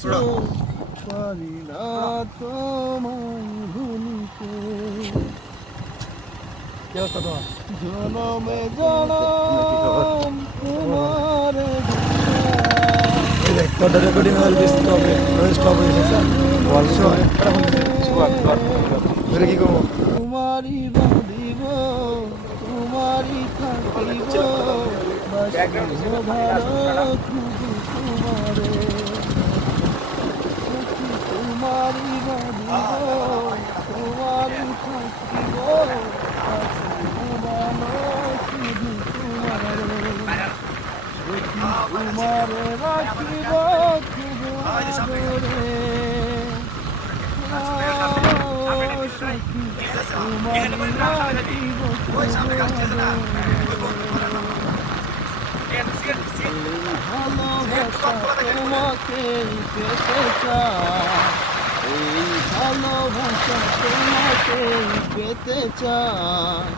পারি না তোমায় ভুলিতে জনমে জনম তোমার রেকর্ডিং হয়ে স্টপ হয়েছে কি করবো তোমারি বাঁধিব তোমারি থাকিব বাসিব ভালো খুঁজি তোমারে তোমারি বাঁধিব তোমারি থাকিব বাসিব ভালো খুঁজি তোমারে তোমারে রাখিব খুব আদরে তোমাকে পেতে চাই এই ভালোবাসা তোমাকে পেতে চাই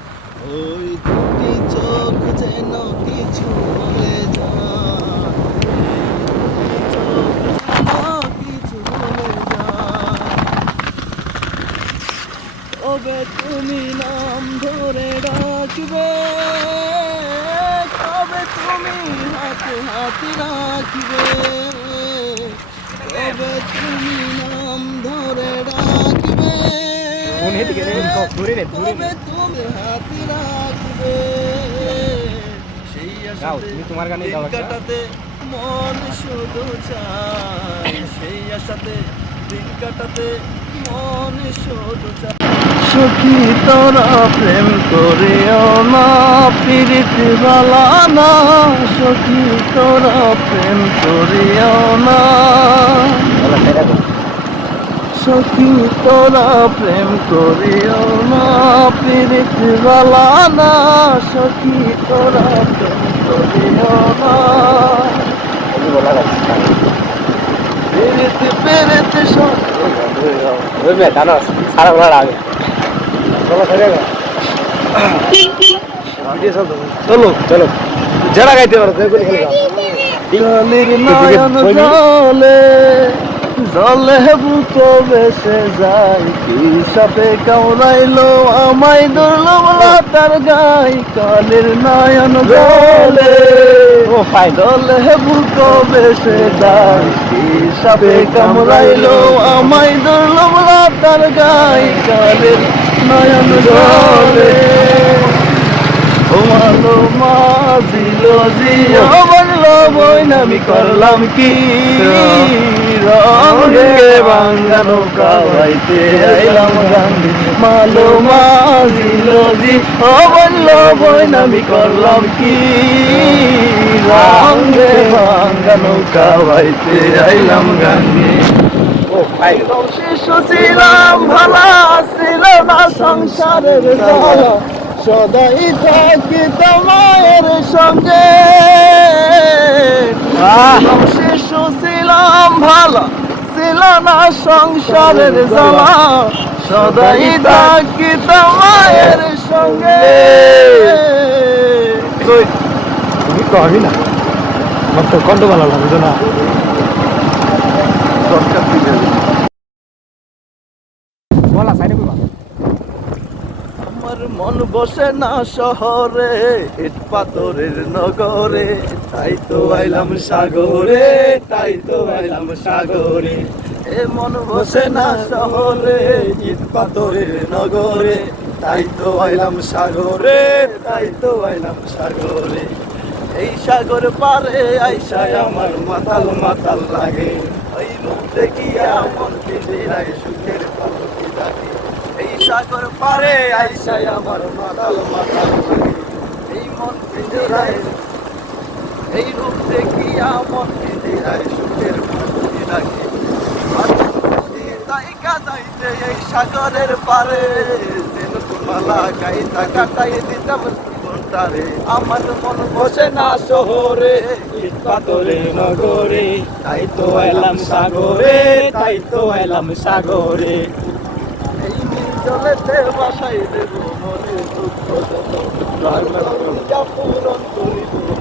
ওই দুটি চোখ যেন কিছু বলে যায় কিছু বলে যায় তবে তুমি নাম ধরে রাখবে তবে তুমি হাতে হাতে রাখবে তবে তুমি নাম ধরে রাখবে তবে তুমি হাতে রাখবে সেই আশাতে কাটাতে মন শুধু চায় সেই আশাতে দিন কাটাতে মন শুধু চায় সখী তোরা প্রেম করিও না পীড়িত বালা না সখী তোরা প্রেম করিও না সখী তোরা প্রেম করিও না পীড়িত বালা না সখী তোরা প্রেম করিও না পীড়িত পীড়িত সারা বলার আগে চলো চলো যারা গাইতে পারো জলের নয়ন জলে জলে বুক বেসে যায় কি সাপে কামড়াইলো আমায় ধরলো তার গাই কালের নয়ন জলে জলে বুক বেসে যায় কি সাপে কামড়াইলো আমায় ধরলো তার গাই কালের নয়ন জলে তোমালো মাঝিল জিও বললো বইনামি করলাম কি রঙে বাঙ্গানো কাবাইতে আইলাম গান্ধী মালো মাঝিল জি ও বললো বইনামি করলাম কি রঙে বাঙ্গানো কাবাইতে আইলাম গান্ধী শিশু ছিলাম ভালা ছিল না সংসারের জ্বালা সদাই থাকি তোমার সঙ্গে শিশু ছিলাম ভালো ছিল না সংসারের জ্বালা সদাই থাকি তোমার সঙ্গে তুমি কবি না আমার তো কণ্ঠ ভালো লাগবে না বলা সাইডে কইবা আমার মন বসে না শহরে ইট পাথরের নগরে তাই তো আইলাম সাগরে তাই তো আইলাম সাগরে এ মন বসে না শহরে ইট পাথরের নগরে তাই তো আইলাম সাগরে তাই তো আইলাম সাগরে এই সাগর পারে আইসায় আমার মাতাল মাতাল লাগে ওই রূপ দেখিয়া মন পিছিয়ে সুখের পালকি থাকে এই সাগর পারে আইসায় আমার মাতাল মাতাল লাগে এই মন পিঞ্জরায় এই রূপ দেখিয়া মন পিঞ্জরায় সুখের পালকি লাগে তাই কাদাইতে এই সাগরের পারে যেন তোমালা গাইতা কাটাই দিতাম ঘন্টারে আমার মন বসে না শহরে ইট পাথরের নগরে তাই তো আইলাম সাগরে তাই তো আইলাম সাগরে এই জলেতে বাসাই দেব মনে দুঃখ যত পূরণ করিব